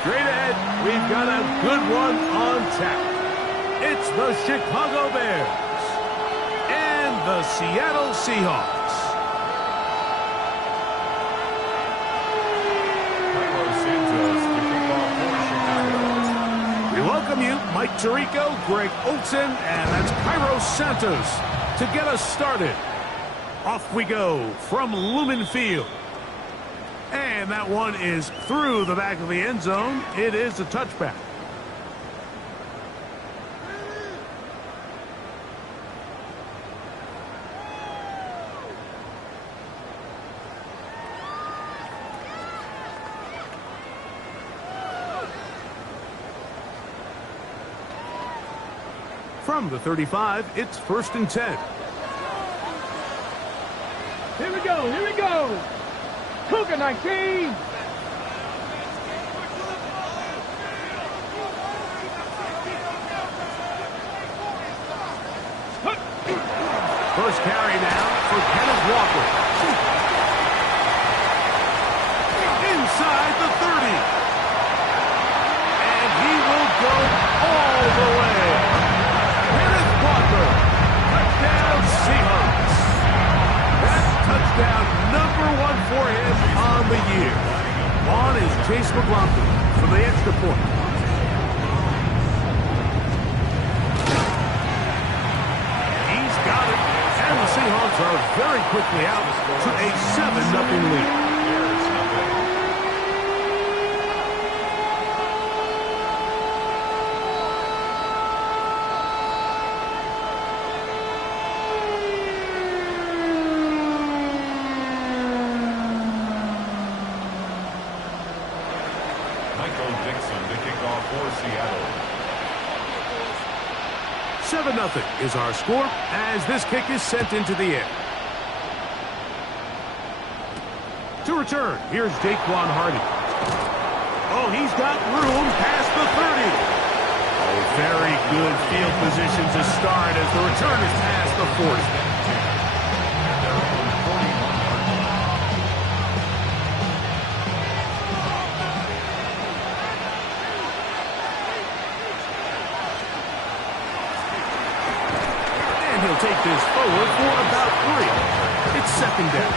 Straight ahead, we've got a good one on tap. It's the Chicago Bears and the Seattle Seahawks. We welcome you, Mike Tirico, Greg Olson, and that's Cairo Santos to get us started. Off we go from Lumen Field. And that one is through the back of the end zone. It is a touchback. From the 35, it's 1st and 10. Here we go, here we go. Cougar 19. First carry now for Kenneth Walker. Inside the 30. And he will go all the way. Kenneth Walker. Touchdown Seahawks. That's touchdown #1 for him on the year. On is Chase McLaughlin for the extra point. He's got it. And the Seahawks are very quickly out to a 7-0 lead. For Seattle. 7-0 is our score as this kick is sent into the air. To return, here's Jaquan Hardy. Oh, he's got room past the 30. Oh, very good field position to start as the return is past the 40. Take this forward for about 3. It's 2nd down.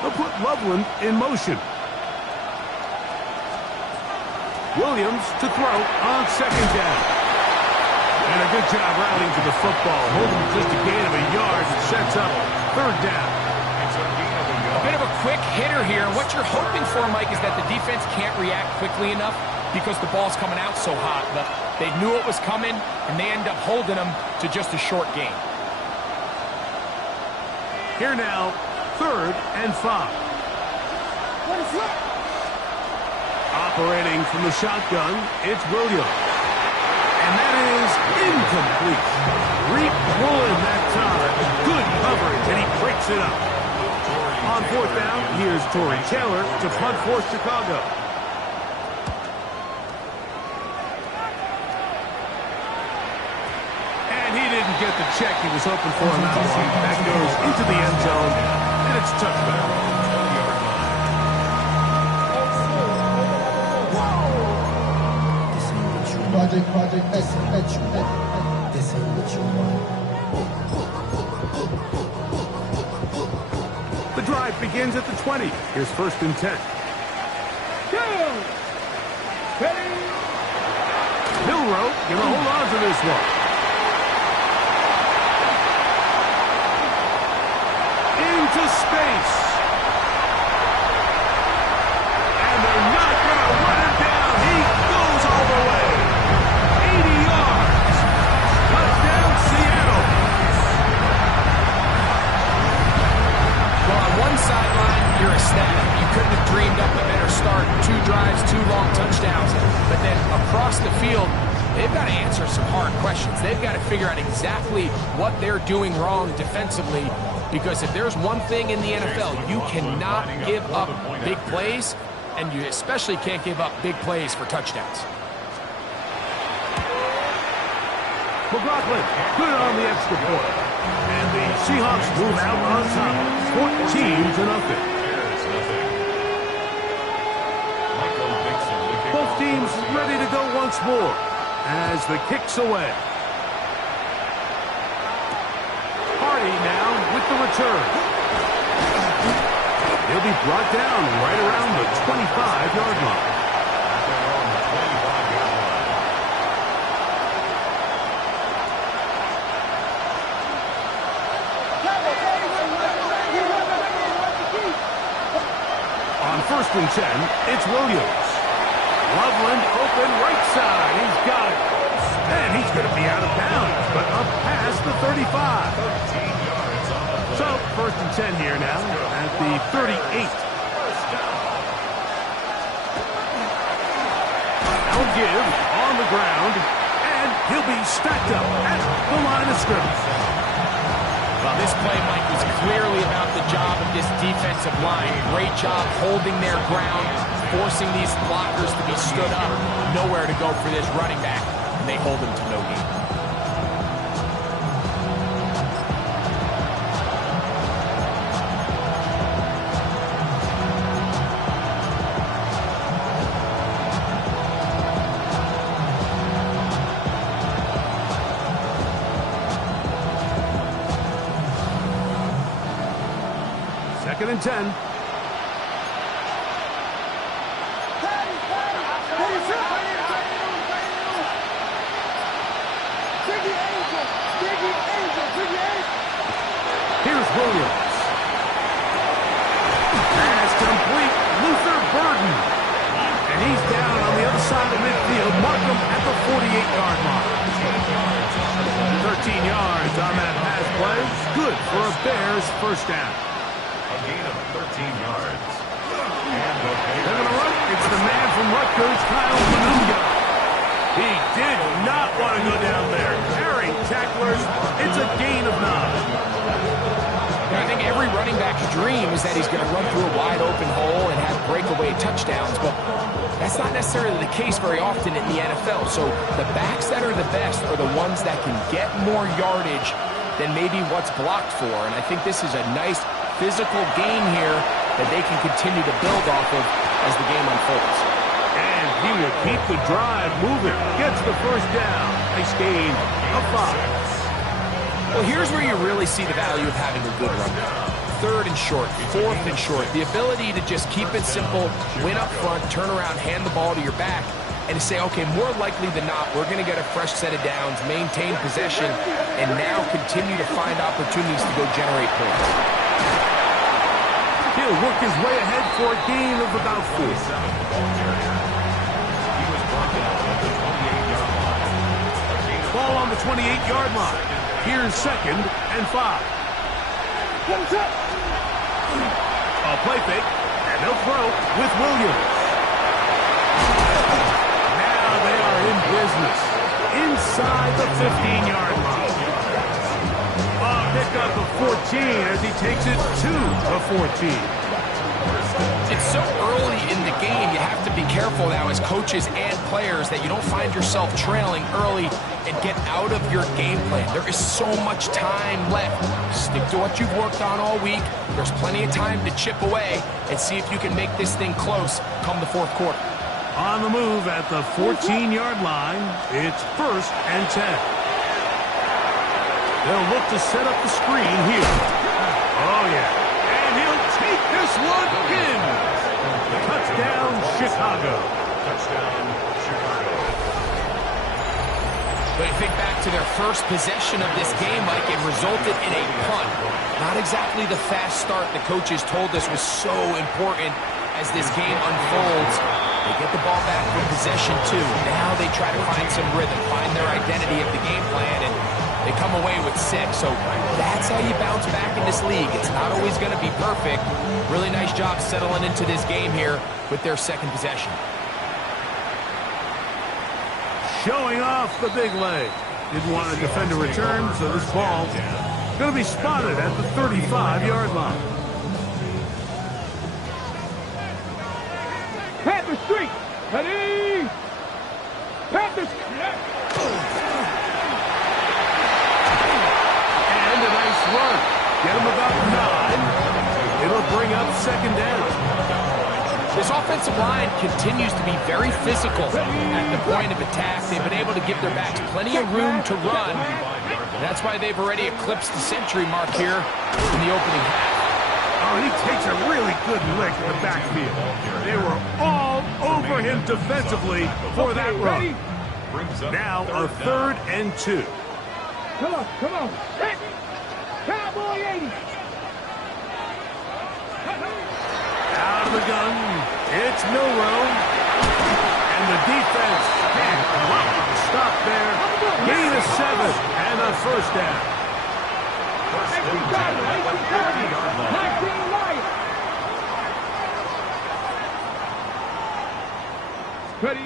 They'll put Loveland in motion. Williams to throw on 2nd down. And a good job routing to the football. Holding just a gain of a yard and sets up 3rd down. A bit of a quick hitter here. What you're hoping for, Mike, is that the defense can't react quickly enough because the ball's coming out so hot. But they knew it was coming, and they end up holding them to just a short gain. Here now, 3rd and 5. Operating from the shotgun, it's Williams. And that is incomplete. Reed pulling that time. Good coverage, and he breaks it up. On 4th down, here's Torrey Taylor to punt for Chicago. And he didn't get the check he was hoping for on that one. That goes into the end zone, and it's a touchback. Project, this ain't what you want. The drive begins at the 20. Here's 1st and 10. Go! Ready? looking to hold on to this one. Into space. And they're not going to run him down. He goes all the way. 80 yards. Touchdown, Seattle. Well, on one sideline, you're ecstatic. You couldn't have dreamed up a better start. 2 drives, 2 long touchdowns. But then across the field, they've got to answer some hard questions. They've got to figure out exactly what they're doing wrong defensively. Because if there's one thing in the NFL, you cannot give up big plays, and you especially can't give up big plays for touchdowns. McLaughlin, good on the extra point. And the Seahawks move out on top, 14-0. Both teams ready to go once more as the kick's away. Hardy now with the return. He'll be brought down right around the 25-yard line. On 1st and 10, it's Williams. Loveland open right side. He's got it. And he's going to be out of bounds, but up past the 35. So, 1st and 10 here now at the 38. Now give on the ground, and he'll be stacked up at the line of scrimmage. Well, this play, Mike, was clearly about the job of this defensive line. Great job holding their ground, forcing these blockers to be stood up. Nowhere to go for this running back, and they hold him to no gain. Second and 10. Here's Williams. Pass complete. Luther Burden. And he's down on the other side of midfield. Mark him at the 48-yard line. 13 yards on that pass play. Good for a Bears first down. A gain of 13 yards. They're going to run. It's the man from Rutgers, Kyle Manunga. He did not want to go down there. Carrying tacklers. It's a gain of 9. I think every running back's dream is that he's going to run through a wide open hole and have breakaway touchdowns, but that's not necessarily the case very often in the NFL. So the backs that are the best are the ones that can get more yardage than maybe what's blocked for, and I think this is a nice physical gain here that they can continue to build off of as the game unfolds. And he will keep the drive moving. Gets the first down. Nice gain of 5. Well, here's where you really see the value of having a good run. 3rd and short, 4th and short. The ability to just keep it simple, win up front, turn around, hand the ball to your back, and to say, okay, more likely than not, we're going to get a fresh set of downs, maintain possession, and now continue to find opportunities to go generate points. He'll work his way ahead for a gain of about 4. Ball on the 28-yard line. Here's 2nd and 5. A play fake, and they'll throw with Williams. Now they are in business inside the 15-yard line. Pick up the 14 as he takes it to the 14. It's so early in the game, you have to be careful now as coaches and players that you don't find yourself trailing early and get out of your game plan. There is so much time left. Stick to what you've worked on all week. There's plenty of time to chip away and see if you can make this thing close come the 4th quarter. On the move at the 14-yard line, it's 1st and 10. They'll look to set up the screen here. Oh, yeah. And he'll take this one in. Touchdown, Chicago. Touchdown, Chicago. But you think back to their first possession of this game, Mike, it resulted in a punt. Not exactly the fast start the coaches told us was so important as this game unfolds. They get the ball back for possession two. Now they try to find some rhythm, find their identity of the game plan, and they come away with 6. So that's how you bounce back in this league. It's not always going to be perfect. Really nice job settling into this game here with their second possession. Showing off the big leg. Didn't want to defend a return, so this ball going to be spotted at the 35-yard line. Panther Street. Ready. Panther. And a nice run. Get him about 9. It'll bring up second down. This offensive line continues to be very physical at the point of attack. They've been able to give their backs plenty of room to run. That's why they've already eclipsed the century mark here in the opening half. Oh, he takes a really good lick in the backfield. They were all over him defensively for that run. Now a 3rd and 2. Come on, come on. Hit. Cowboy 80. Out of the gun, it's Milrow. And the defense can't stop there. Gain of 7 and a first down. 19 Lions. Ready.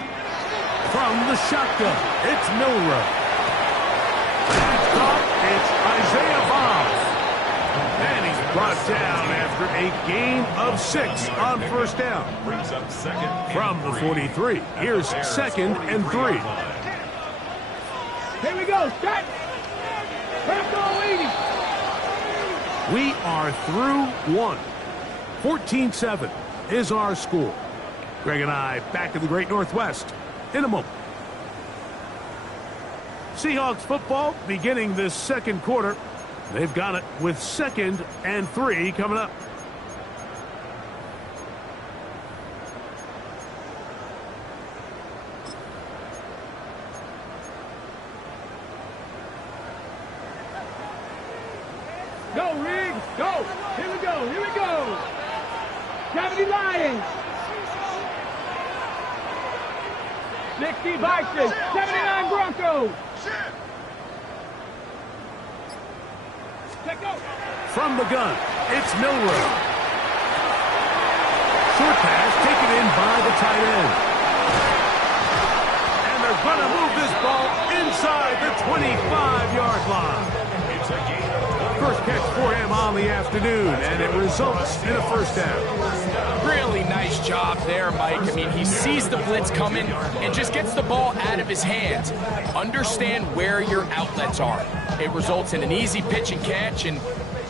From the shotgun, it's Milrow. And caught, it's Isaiah Bond. And he's brought down after a gain of 6 on first down. Brings up second. From the 43, here's 2nd and 3. Here we go. Set. Cowboy 80. We are through 1. 14-7 is our score. Greg and I back in the Great Northwest in a moment. Seahawks football beginning this second quarter. They've got it with 2nd and 3 coming up. Go, Riggs. Go. Here we go. Here we go. 70 Lions. 60 Vikings. 79 Broncos. Let go. From the gun, it's Milrow. Short pass taken in by the tight end. And they're going to move this ball inside the 25-yard line. It's a gain. First catch for him on the afternoon, and it results in a first down. Really nice job there, Mike. I mean, he sees the blitz coming and just gets the ball out of his hands. Understand where your outlets are. It results in an easy pitch and catch and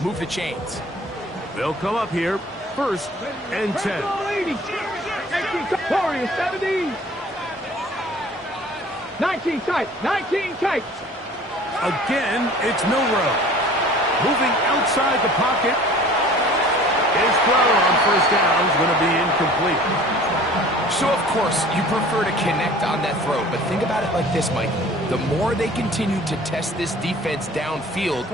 move the chains. They'll come up here, 1st and 10. Cowboy 80. 18 Warriors 70. 19 tight. 19 tight. Again, it's Milrow. Moving outside the pocket. His throw on first down is going to be incomplete. So, of course, you prefer to connect on that throw, but think about it like this, Mike. The more they continue to test this defense downfield,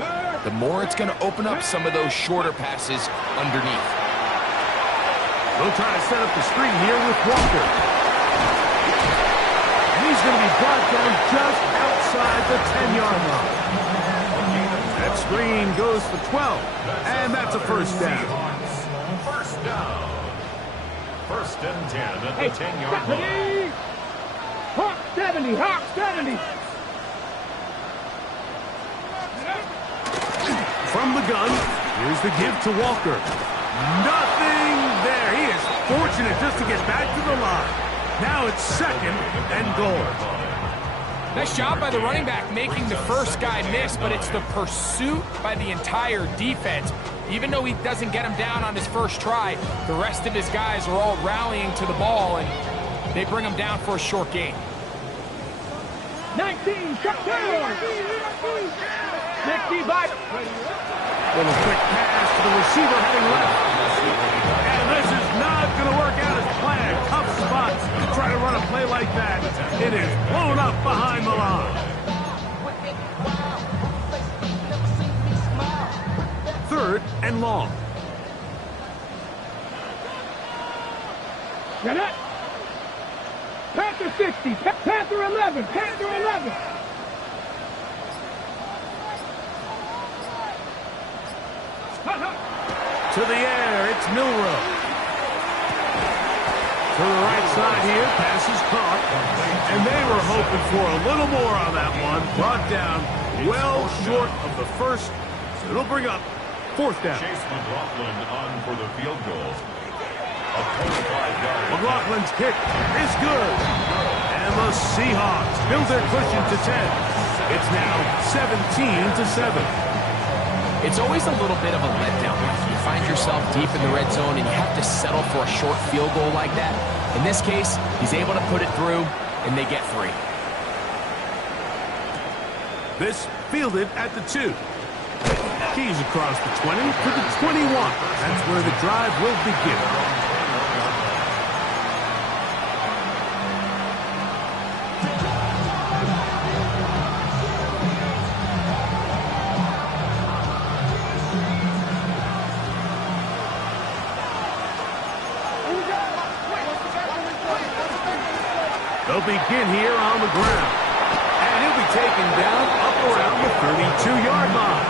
the more it's going to open up some of those shorter passes underneath. They'll try to set up the screen here with Walker. And he's going to be brought down just outside the 10-yard line. That screen goes for 12, and that's a first down. First down. 1st and 10 at the 10-yard line. Hawk 70. Hawk 70. From the gun, here's the give to Walker. Nothing there. He is fortunate just to get back to the line. Now it's 2nd and goal. Nice job by the running back making the first guy miss, but it's the pursuit by the entire defense. Even though he doesn't get him down on his first try, the rest of his guys are all rallying to the ball, and they bring him down for a short gain. 19, shut down. 60 by. Little quick pass to the receiver heading left. And this is not going to work out as planned. Tough spot to try to run a play like that. It is blown up behind the line. 3rd and long. Get it? Panther 60, Panther 11, Panther 11. To the air, it's Milrow. To the right side here, pass is caught. And they were hoping for a little more on that one. Brought down well short of the first. So it'll bring up 4th down. Chase McLaughlin on for the field goal. McLaughlin's kick is good. And the Seahawks build their cushion to 10. It's now 17-7. It's always a little bit of a letdown. You find yourself deep in the red zone and you have to settle for a short field goal like that. In this case, he's able to put it through, and they get 3. This fielded at the 2. Keys across the 20 to the 21. That's where the drive will begin. They'll begin here on the ground. And he'll be taken down up around the 32-yard line.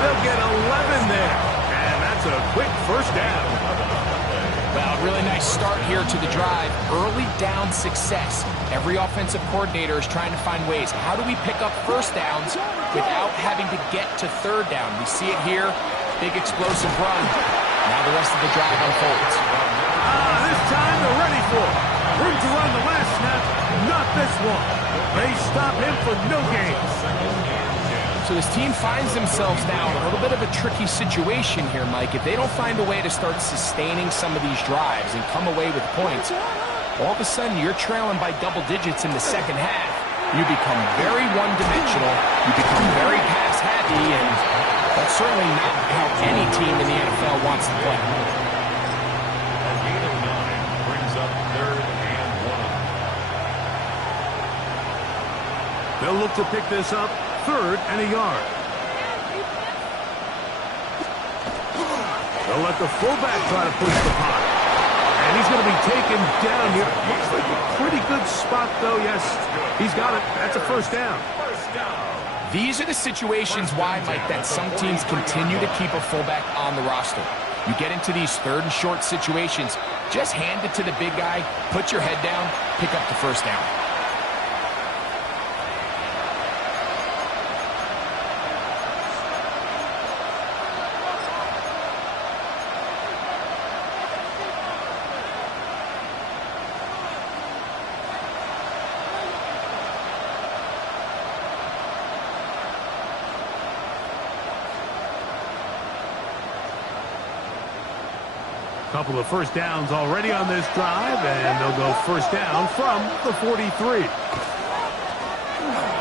They'll get 11 there. And that's a quick 1st down. Well, really nice start here to the drive. Early down success. Every offensive coordinator is trying to find ways. How do we pick up 1st downs without having to get to 3rd down? We see it here. Big explosive run. Now the rest of the drive unfolds. This time they're ready for it. Room to run the last snap, not this one. They stop him for no gain. So this team finds themselves now in a little bit of a tricky situation here, Mike. If they don't find a way to start sustaining some of these drives and come away with points, all of a sudden you're trailing by double digits in the 2nd half. You become very one-dimensional, you become very pass-happy, and that's certainly not how any team in the NFL wants to play. They'll look to pick this up 3rd and a yard. They'll let the fullback try to push the pocket. And he's going to be taken down here. Looks like a pretty good spot, though. Yes, he's got it. That's a 1st down. These are the situations why, Mike, that some teams continue to keep a fullback on the roster. You get into these 3rd and short situations, just hand it to the big guy, put your head down, pick up the 1st down. Couple of 1st downs already on this drive, and they'll go 1st down from the 43. A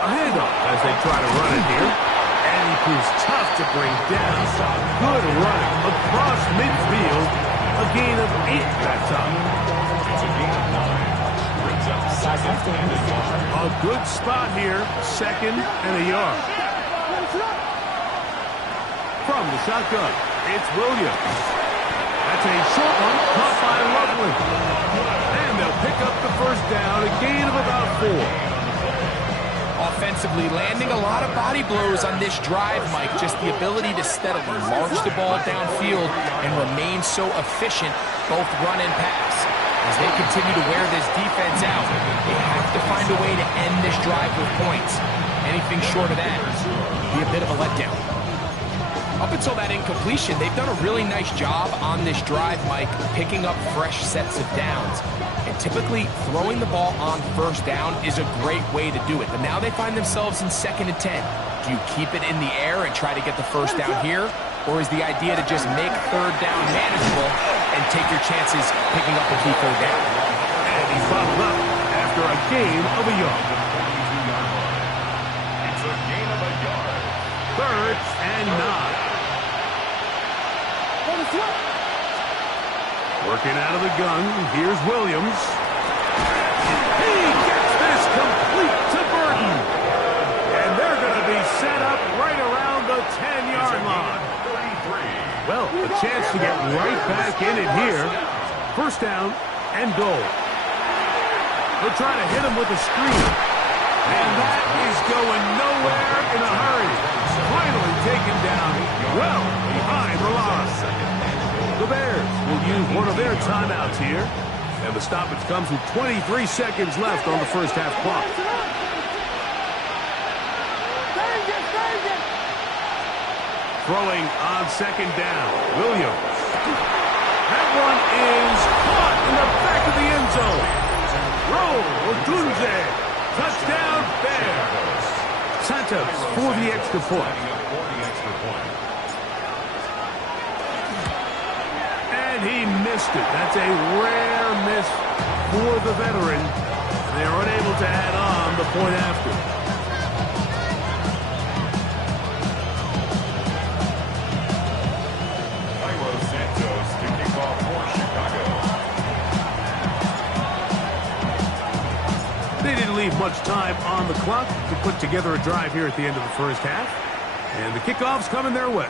handoff as they try to run it here. And he proves tough to bring down. Good running across midfield. A gain of 8 that time. It's a gain of 9. Brings up 2nd and a yard. A good spot here. 2nd and a yard. From the shotgun, it's Williams. That's a short one, caught by Loveland. And they'll pick up the 1st down, a gain of about 4. Offensively, landing a lot of body blows on this drive, Mike. Just the ability to steadily march the ball downfield and remain so efficient, both run and pass. As they continue to wear this defense out, they have to find a way to end this drive with points. Anything short of that would be a bit of a letdown. Up until that incompletion, they've done a really nice job on this drive, Mike, picking up fresh sets of downs. And typically, throwing the ball on 1st down is a great way to do it. But now they find themselves in 2nd and 10. Do you keep it in the air and try to get the 1st down here? Or is the idea to just make 3rd down manageable and take your chances picking up a key 3rd down? And he's bottled up after a gain of a yard. It's a gain of a yard. 3rd and 9. Working out of the gun, here's Williams. He gets this complete to Burton. And they're going to be set up right around the 10-yard line. right back in it here. First down and goal. They'll try to hit him with a screen. And that is going nowhere in a hurry. Finally taken down well behind the line. The Bears will use one of their timeouts here. And the stoppage comes with 23 seconds left on the first half clock. Throwing on second down. Williams. That one is caught in the back of the end zone. Roll, Odunze. Touchdown, Bears. Santos for the extra point. And he missed it. That's a rare miss for the veteran. They are unable to add on the point after. They didn't leave much time on the clock to put together a drive here at the end of the first half. And the kickoff's coming their way.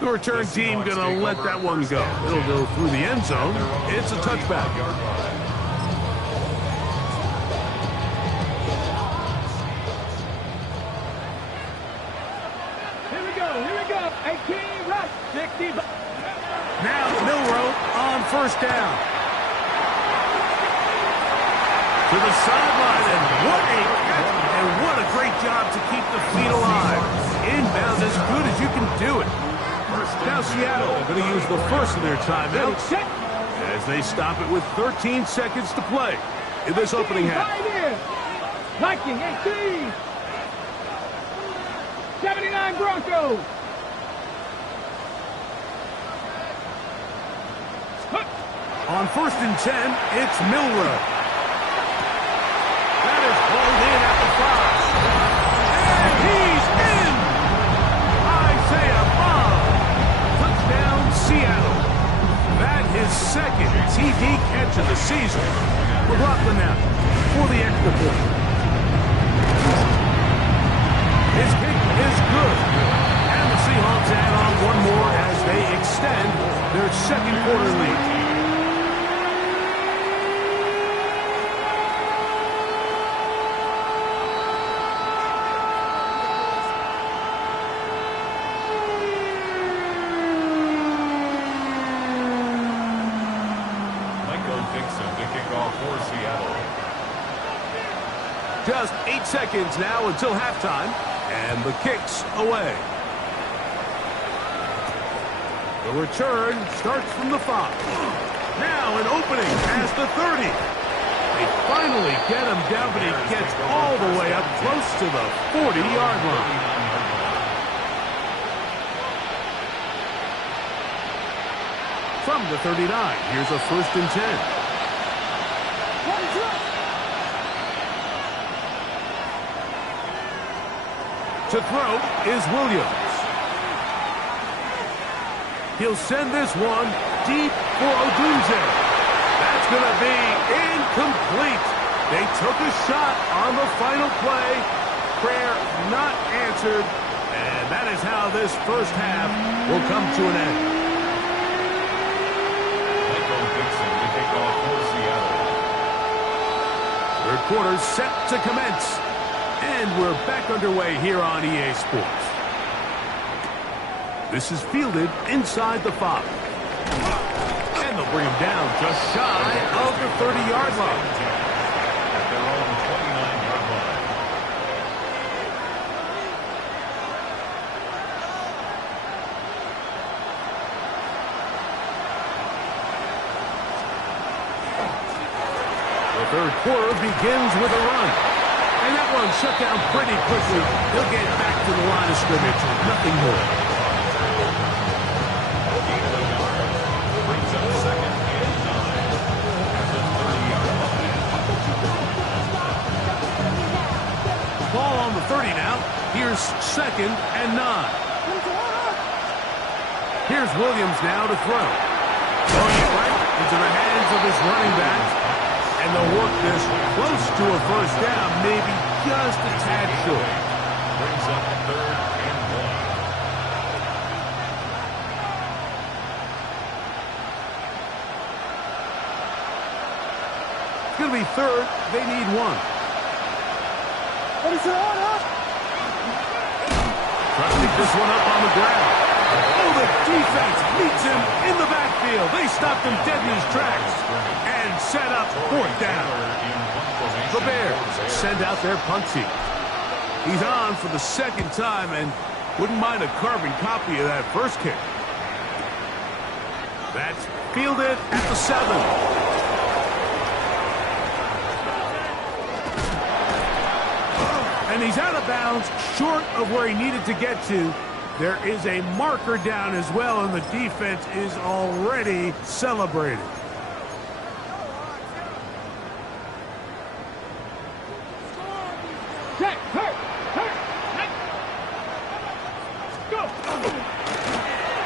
The return team going to let that one go. It'll go through the end zone. It's a touchback. Here we go. 18, rush, 60. Now Milroe on first down. To the sideline, and what a catch, and what a great job to keep the feet alive. Inbound as good as you can do it. Now Seattle going to use the first of their timeouts as they stop it with 13 seconds to play in this opening half. 19, 18. 79 Broncos. On first and 10, it's Milroe. That is pulled in at the 5. And he's in! Isaiah Bond. Touchdown, Seattle. That his second TD catch of the season. McLaughlin now for the extra point. His kick is good. And the Seahawks add on one more as they extend their second quarter lead. Just 8 seconds now until halftime, and the kick's away. The return starts from the 5. Now an opening past the 30. They finally get him down, but he gets all the way up close to the 40-yard line. From the 39, here's a first and 10. To throw is Williams. He'll send this one deep for Odunze. That's going to be incomplete. They took a shot on the final play. Prayer not answered. And that is how this first half will come to an end. Third quarter set to commence. And we're back underway here on EA Sports. This is fielded inside the 5. And they'll bring him down just shy of the 30-yard line. At their own 29-yard line. The third quarter begins with a run. And that one shut down pretty quickly. He'll get back to the line of scrimmage. Nothing more. Brings up second and 9 at the 30-yard line. Ball on the 30 now. Here's second and 9. Here's Williams now to throw. Throwing it right into the hands of his running back. And they'll work this close to a first down, maybe just a tad short. Brings up third and 1. going to be third. They need one. Trying to pick this one up on the ground. Oh, the defense meets him in the backfield. They stopped him dead in his tracks and set up fourth down. The Bears send out their punt team. He's on for the second time and wouldn't mind a carbon copy of that first kick. That's fielded at the 7. And he's out of bounds, short of where he needed to get to. There is a marker down as well, and the defense is already celebrating.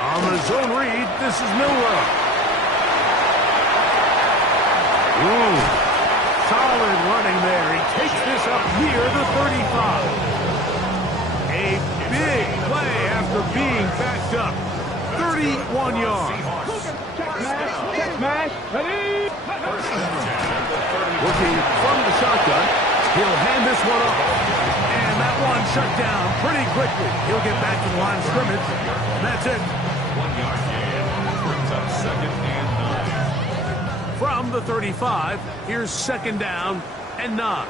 On the zone read, this is Milrow. Ooh. Solid running there. He takes this up near the 35. A big play after being backed up. 31 yards. Check smash. Ready? Looking from the shotgun. He'll hand this one up. And that one shut down pretty quickly. He'll get back to the line of scrimmage. And that's it. 1 yard gain. Brings up 2nd and 9. From the 35, here's 2nd down and 9.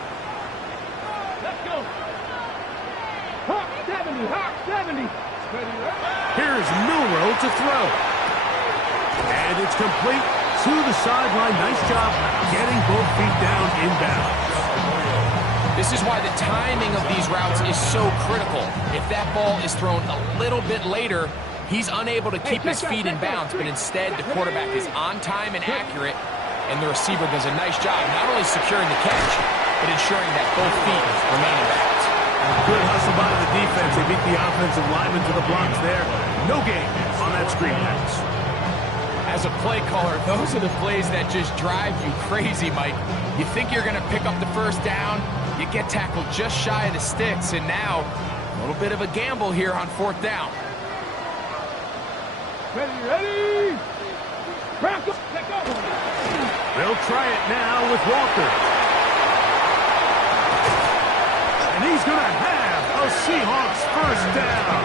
Let's go. Hawk 70. Hawk 70. Here's Milrow to throw. And it's complete to the sideline. Nice job getting both feet down inbounds. This is why the timing of these routes is so critical. If that ball is thrown a little bit later, he's unable to keep his feet in bounds, but instead the quarterback is on time and accurate, and the receiver does a nice job not only securing the catch, but ensuring that both feet remain in bounds. Good hustle by the defense. They beat the offensive lineman to the blocks there. No gain on that screen pass. As a play caller, those are the plays that just drive you crazy, Mike. You think you're going to pick up the first down, you get tackled just shy of the sticks, and now a little bit of a gamble here on 4th down. Ready? Bronco, let go. They'll try it now with Walker. And he's going to have a Seahawks first down.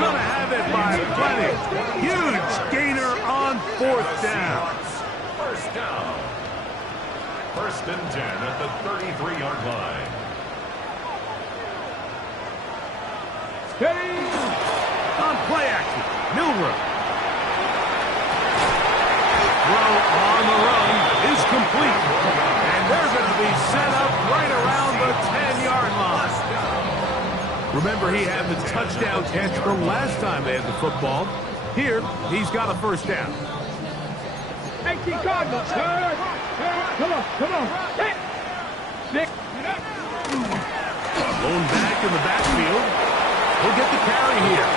Going to have it by plenty. Huge gainer on 4th down. First down. 1st and 10 at the 33-yard line. Steady. On play action, Milrow. Throw on the run is complete. And they're going to be set up right around the 10-yard line. Remember, he had the touchdown catch the last time they had the football. Here, he's got a first down. 18 Cardinals. Come on. Hit. 6. Blown back in the backfield. He'll get the carry here.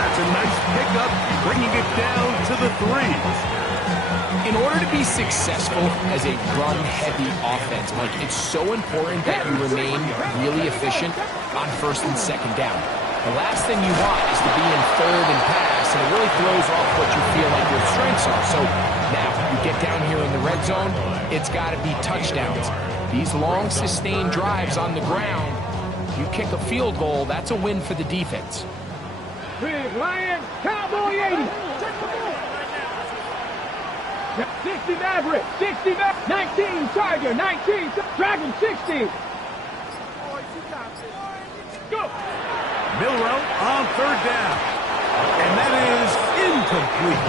That's a nice pickup, bringing it down to the 3. In order to be successful as a run-heavy offense, Mike, it's so important that you remain really efficient on 1st and 2nd down. The last thing you want is to be in 3rd and pass, and it really throws off what you feel like your strengths are. So now you get down here in the red zone, it's got to be touchdowns. These long, sustained drives on the ground, you kick a field goal, that's a win for the defense. Big Lion, Cowboy 80. 60 Maverick, 60 Maverick, 19 Tiger, 19 Dragon, 60. Go. Milrow on 3rd down. And that is incomplete.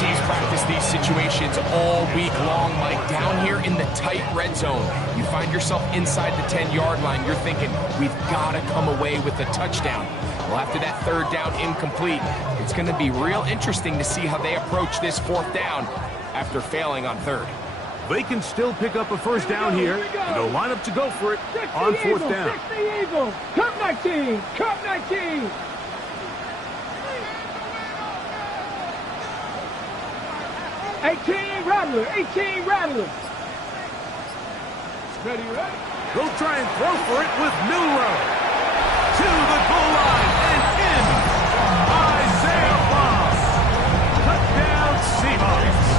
Teams practice these situations all week long, Mike. Down here in the tight red zone, you find yourself inside the 10-yard line. You're thinking, we've got to come away with a touchdown. Well, after that 3rd down incomplete, it's going to be real interesting to see how they approach this 4th down after failing on 3rd. They can still pick up a first down here, and they'll line up to go for it on 4th down. 60 Eagle, Cup 19, Cup 19. 18 Rattler, 18 Rattler. Ready? They'll try and throw for it with Milrow. To the goal line and in. Isaiah Boss. Touchdown Seahawks.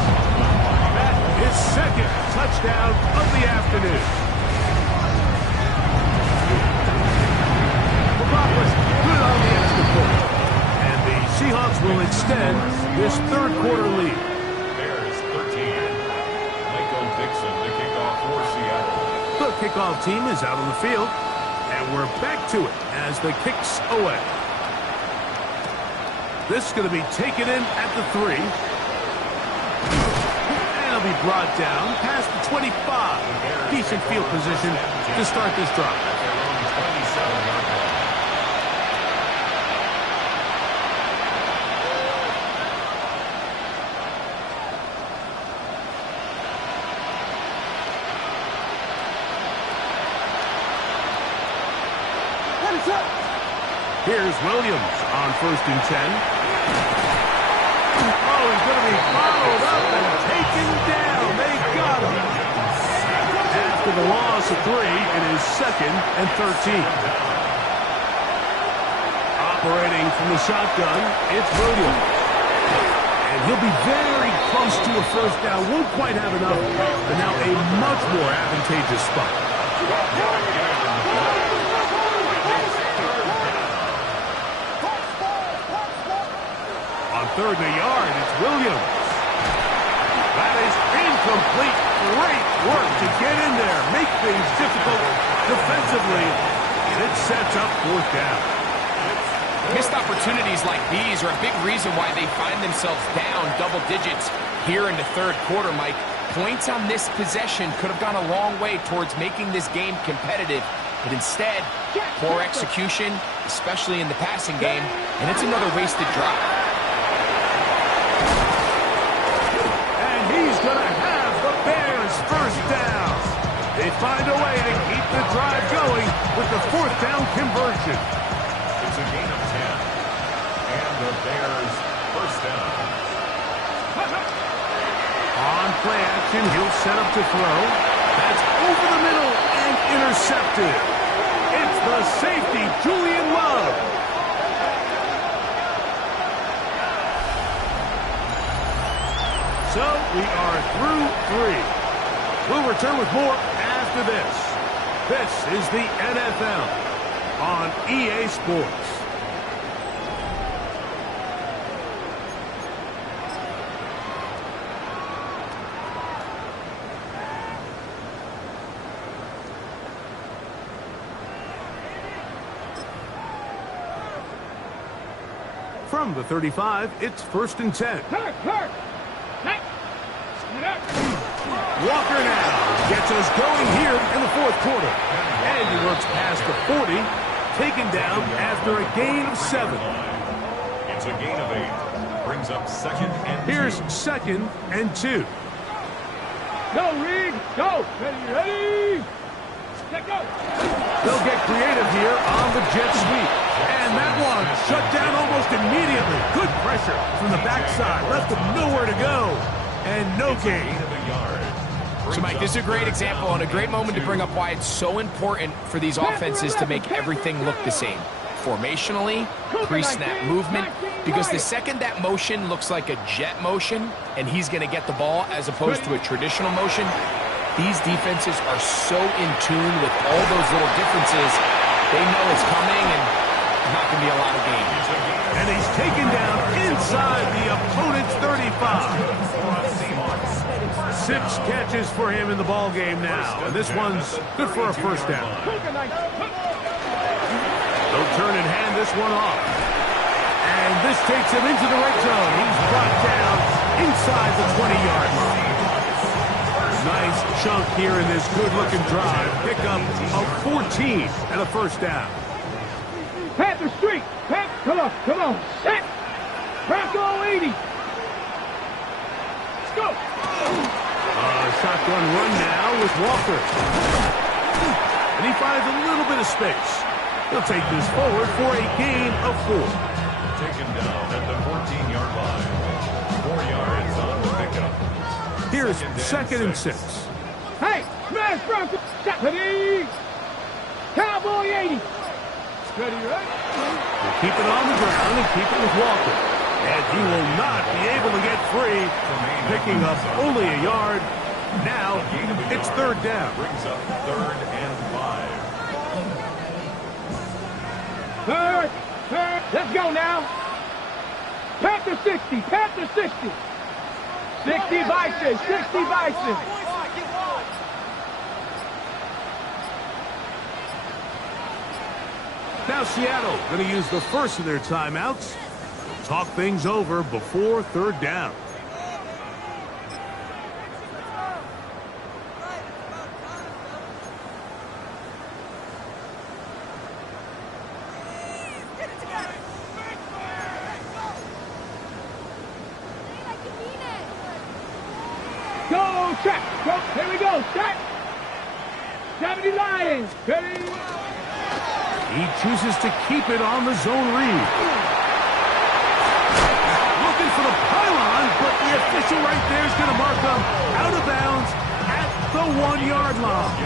That is 2nd touchdown of the afternoon. Good on the extra point. And the Seahawks will extend this third quarter lead. Bears 13. Michael Dixon to kick off for Seattle. The kickoff team is out on the field. And we're back to it as the kick's away. This is going to be taken in at the 3. And it'll be brought down past the 25. Decent field position to start this drive. Here's Williams on 1st and 10. Oh, he's going to be followed up and taken down. They got him. After the loss of 3, it is 2nd and 13. Operating from the shotgun, it's Williams. And he'll be very close to a first down. Won't quite have enough, but now a much more advantageous spot. On 3rd and a yard, it's Williams. That is incomplete. Great work to get in there, make things difficult defensively, and it sets up 4th down. Missed opportunities like these are a big reason why they find themselves down double digits here in the third quarter, Mike. Points on this possession could have gone a long way towards making this game competitive, but instead, poor execution, especially in the passing game, and it's another wasted drive. He's going to have the Bears first down. They find a way to keep the drive going with the 4th down conversion. It's a gain of 10. And the Bears first down. On play action, he'll set up to throw. That's over the middle and intercepted. It's the safety, Julian Love. So we are through 3. We'll return with more after this. This is the NFL on EA Sports. From the 35, it's 1st and 10. Walker now gets us going here in the 4th quarter. And he works past the 40, taken down after a gain of 7. It's a gain of 8. Brings up 2nd and 2. Here's 2nd and 2. Go, Reed. Go. Ready. Let go. They'll get creative here on the jet sweep. And that one shut down almost immediately. Good pressure from the backside. Left him nowhere to go. And no gain. So, Mike, this is a great example and a great moment to bring up why it's so important for these offenses to make everything look the same. Formationally, pre-snap movement, because the second that motion looks like a jet motion and he's going to get the ball as opposed to a traditional motion, these defenses are so in tune with all those little differences, they know it's coming and there's not going to be a lot of gains. And he's taken down inside the opponent's 35. 6 catches for him in the ball game now. And this one's good for a first down. They'll turn and hand this one off. And this takes him into the red zone. He's brought down inside the 20-yard line. Nice chunk here in this good-looking drive. Pickup of 14 and a first down. Panther Street. Come on. Set. Bronco 80. Let's go. Shotgun run now with Walker. And he finds a little bit of space. He'll take this forward for a gain of 4. Taken down at the 14-yard line. 4 yards on the pickup. Here's 2nd and 6. Hey, smash Bronco. Ready. Cowboy 80. Steady, right? We'll keep it on the ground and keep it with Walker. And he will not be able to get free, picking up only a yard Now, it's third down. Brings up 3rd and 5. Third. Let's go now. Panther 60. Panther 60. 60 Bison. 60 Bison. Now Seattle going to use the first of their timeouts. Talk things over before third down. Go, check. Go. Here we go. Check. 70 Lions. Ready. He chooses to keep it on the zone read. Looking for the pylon, but the official right there is going to mark them out of bounds at the 1-yard line.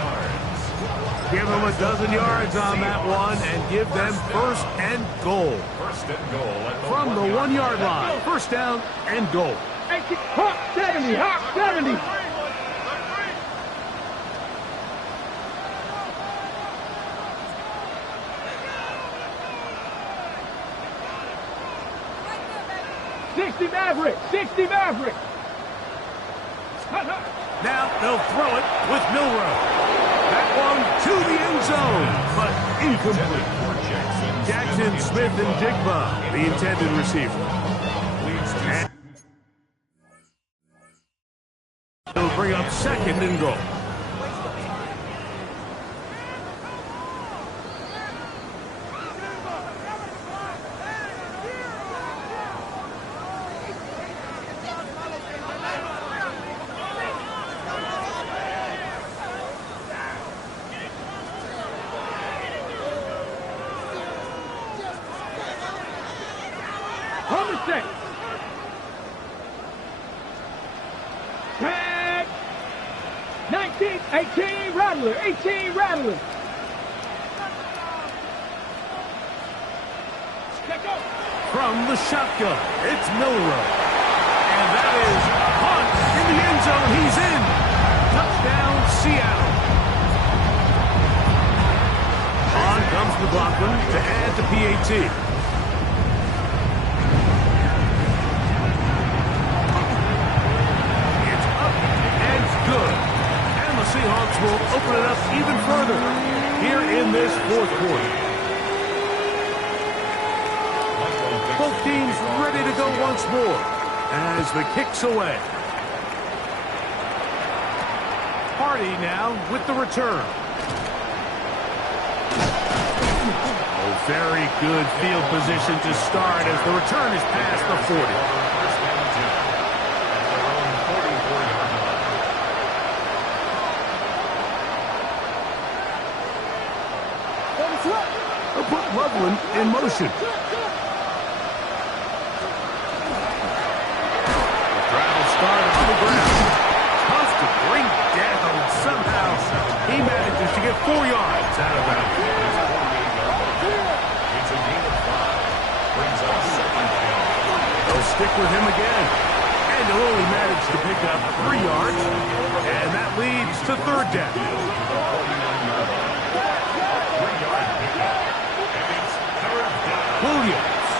Give them a dozen yards on that one and give them first and goal. First and goal at the From the 1-yard line. First down and goal. Hawk 70. Hawk 70. Maverick, 60 Maverick. Now they'll throw it with Milrow. That one to the end zone, but incomplete. Jackson, Smith, and Jigba, the intended receiver. And he'll bring up second and goal. Homestead. Tag. 19, 18, Rattler, 18, Rattler. From the shotgun, it's Milrow. And that is Hunt in the end zone. He's in. Touchdown, Seattle. On comes McLaughlin to add to PAT. Seahawks will open it up even further here in this fourth quarter. Both teams ready to go once more as the kick's away. Hardy now with the return. Oh, very good field position to start as the return is past the 40. Loveland in motion. The travel started on the ground. Tough to bring down, and somehow he manages to get 4 yards out of that. It's a gain of 5. Brings up second down. They'll stick with him again. And he'll only manage to pick up 3 yards. And that leads to third down. Williams.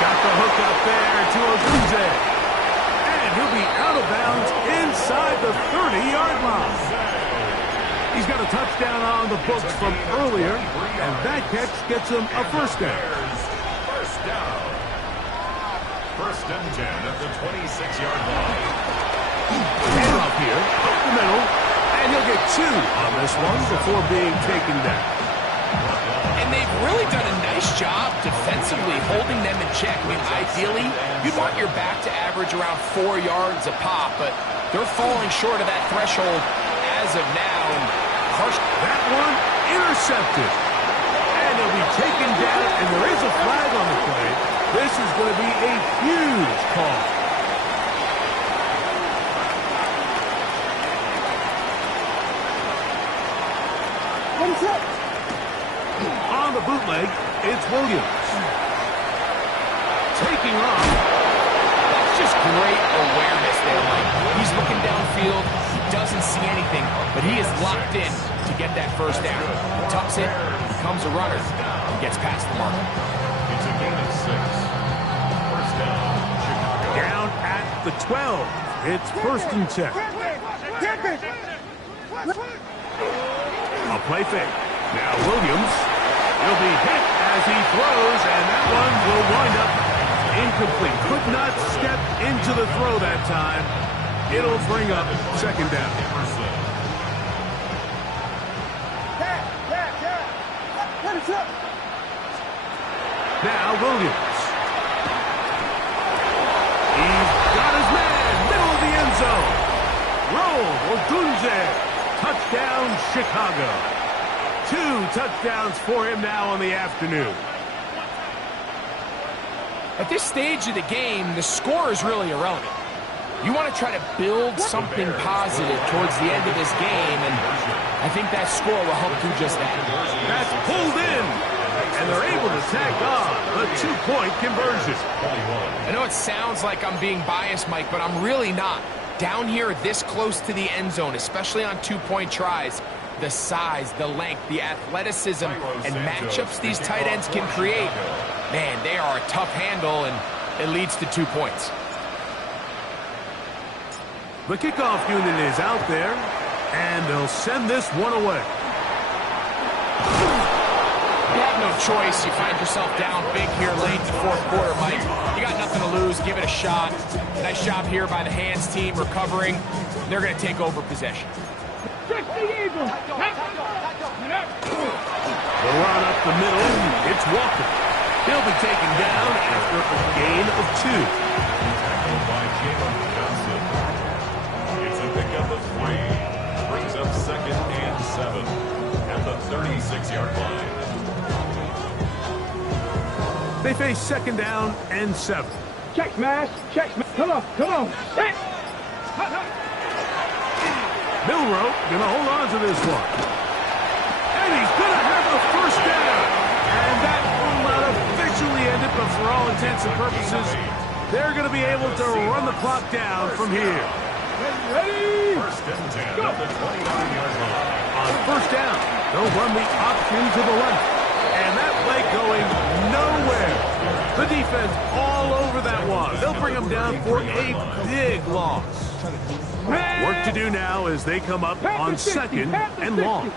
Got the hook up there to Ogunze. And he'll be out of bounds inside the 30-yard line. He's got a touchdown on the books from earlier, and that catch gets him a first down. First down. First and 10 at the 26-yard line. Hand off here, up the middle, and he'll get 2 on this one before being taken down. And they've really done a nice job defensively holding them in check. I mean, ideally, you'd want your back to average around 4 yards a pop, but they're falling short of that threshold as of now. And that one intercepted. And he'll be taken down, and there is a flag on the play. This is going to be a huge call. On the bootleg, it's Williams. Taking off. That's just great awareness. there, Mike. He's looking downfield. He doesn't see anything, but he is locked in to get that first down. He tucks it, becomes a runner, and gets past the mark. It's a gain of 6. First down, Chicago. Down at the 12. It's first and 10. A play fake. Now Williams. He'll be hit as he throws, and that one will wind up incomplete. Could not step into the throw that time. It'll bring up second down. Now Williams. He's got his man, middle of the end zone. Roll, Odunze. Touchdown, Chicago. 2 touchdowns for him now on the afternoon. At this stage of the game, the score is really irrelevant. You want to try to build something positive towards the end of this game, and I think that score will help do just that. That's pulled in, and they're able to tack on a 2-point conversion. I know it sounds like I'm being biased, Mike, but I'm really not. Down here this close to the end zone, especially on 2-point tries, the size, the length, the athleticism, and matchups these tight ends can create, man, they are a tough handle, and it leads to 2 points. The kickoff unit is out there, and they'll send this one away. You have no choice. You find yourself down big here late in the fourth quarter, Mike. You got nothing to lose. Give it a shot. Nice job here by the hands team recovering. They're going to take over possession. The run up the middle, it's Walker. He'll be taken down after a gain of 2. Tackled by Jalen Johnson. It's a pickup of 3. Brings up second and 7 at the 36-yard line. They face second down and 7. Check smash. Check smash. Come on. Set. Milroe going to hold on to this one. And he's going to have a first down. And that will not officially end it, but for all intents and purposes, they're going to be able to run the clock down from here. Ready? First and 10 at the 29-yard line. On first down, they'll run the option to the left. And that play going nowhere. The defense all over that one. They'll bring them down for a big loss. Work to do now as they come up on second and long.